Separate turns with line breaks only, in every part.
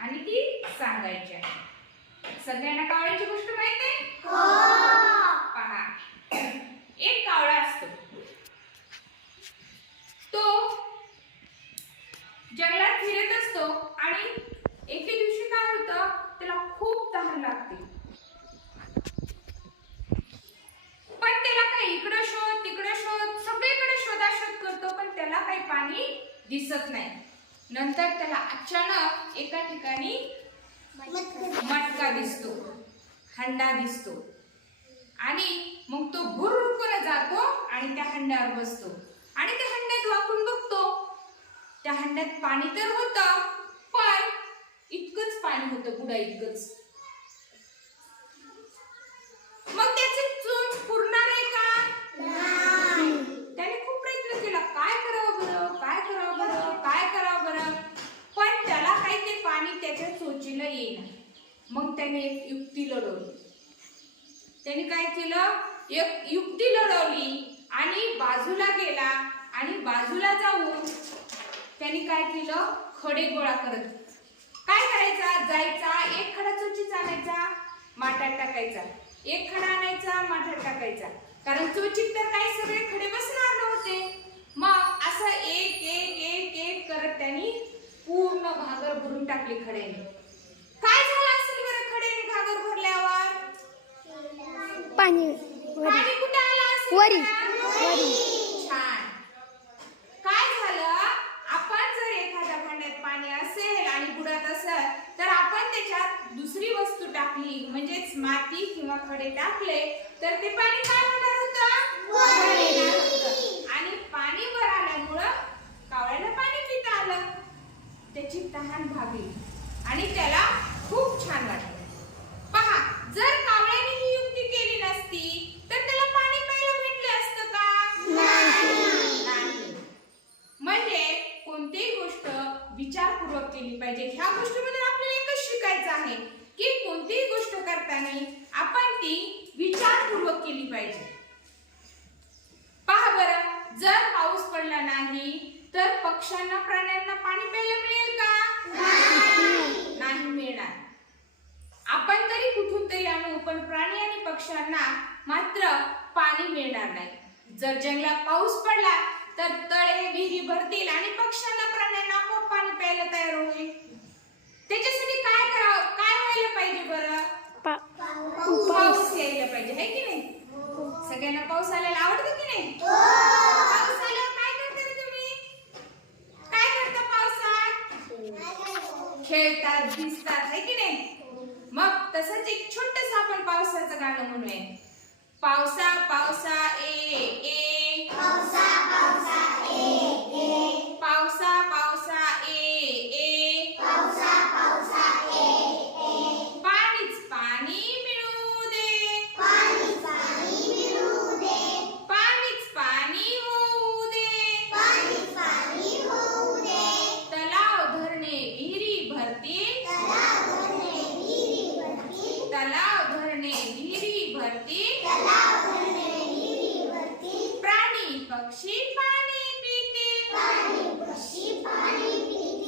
आणि ती सांगायची आहे. सगळ्यांना कावळ्याची गोष्ट माहीत आहे? हो पहा एक कावळा असतो तो जंगलात फिरत असतो आणि एके दिवशी काय होतं त्याला खूप तहान लागते पण त्याला काही इकडं शोध तिकडं शोध सगळीकडे शोधाशोध करतो पण त्याला काही पाणी दिसत नाही तर त्याला अचानक एका ठिकाणी मटका दिसतो हंडा दिसतो. आणि मग तो भुरकून जातो आणि त्या हंड्यावर बसतो. आणि त्या हंड्यात वाकून बघतो त्या हंड्यात पाणी तर होतं पण इतकंच पाणी होतं पुढं इतकंच मग त्याची चोच पुरणार आहे का त्याने खूप प्रयत्न केला काय करावं बरं काय करावं बरं काय करावं बरं पण त्याला काही ते पाणी त्याच्या चोचीला येईना मग त्याने एक युक्ती लढवली. त्याने काय केलं? एक युक्ती लढवली आणि बाजूला गेला आणि बाजूला जाऊन त्यांनी काय केलं? खडे गोळा करत काय करायचा? जायचा एक खडा चोचीचा आणायचा माठात टाकायचा. एक खडा आणायचा माठात टाकायचा. कारण चोचीत तर काही सगळे खडे बसणार नव्हते. मग असं एक एक एक एक करत त्यांनी पूर्ण भागर भरून टाकली खड्याने काय झालं असेल बरं खड्याने घागर भरल्यावर
पाणी.
असेल?
वरी.
बरं? छान. काय झालं? आपण जर एखाद्या भांड्यात पाणी असेल आणि बुडत असेल तर आपण त्याच्यात दुसरी वस्तू टाकली म्हणजेच माती किंवा खडे टाकले तर ते पाणी काय होणार होतं वर येणार होतं. आणि पाणी वर आल्यामुळं कावळ्याला पाणी पिता आलं त्याची तहान भागली आणि त्याला खूप छान वाटलं पहा जर कावळ्याने ही युक्ती केली नसती तर त्याला पाणी प्यायला भेटलं असतं का नाही म्हणजे कोणतीही गोष्ट विचारपूर्वक केली पाहिजे. ह्या गोष्टीमध्ये आपल्याला एकच शिकायचं आहे की कोणतीही गोष्ट करताना आपण ती विचारपूर्वक केली पाहिजे. पहा बरं जर पाऊस पडला नाही तर पक्ष्यांना प्राण्यांना पाणी प्यायला मिळेल का? नाही मिळणार. आपण तरी कुठून तरी आणू पण प्राणी आणि पक्ष्यांना मात्र पाणी मिळणार नाही. जर जंगलात पाऊस पडला तर तळे विहिरी भरतील आणि पक्ष्यांना प्राण्यांना आपोआप प्यायला तयार होईल? त्याच्यासाठी काय करावं? काय व्हायला पाहिजे बरं? पाऊस यायला पाहिजे है की नाही? सगळ्यांना पाऊस आलेला आवडतो की नाही? पाऊस आल्यावर काय करता रे तुम्ही? काय करता पावसात? खेळतात दिसतात है की नाही? मग तसंच एक छोटस आपण पावसाचं गाणं म्हणूया. पावसा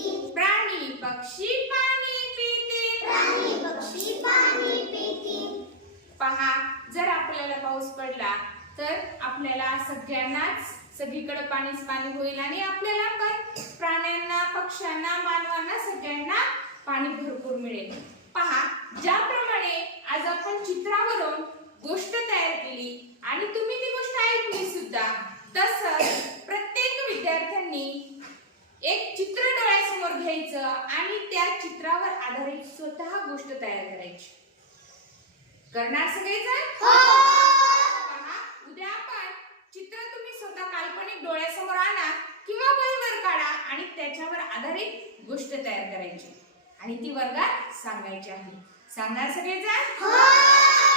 प्राणी पक्षी पाणी पितील प्राणी पक्षी पाणी पितील पहा जर आपल्याला पाऊस पडला तर आपल्याला सगळ्यांनाच सगळीकडे पाणीच पाणी होईल आणि आपल्याला पण प्राण्यांना पक्ष्यांना मानवांना सगळ्यांना पाणी भरपूर मिळेल. पहा ज्याप्रमाणे आज आपण चित्रावरून गोष्ट तयार केली आणि तुम्ही ती गोष्ट ऐकली सुद्धा तसंच प्रत्येक विद्यार्थ्यांनी एक चित्र डोळ्यासमोर घ्यायचं आणि त्या चित्रावर आधारित स्वतः गोष्ट तयार करायची. करणार सगळेजण? हो! पहा उद्या आपण चित्र तुम्ही स्वतः काल्पनिक डोळ्यासमोर आणा किंवा वहीवर काढा आणि त्याच्यावर आधारित गोष्ट तयार करायची. आणि ती वर्गात सांगायची आहे. सांगणार सगळेजण? हो!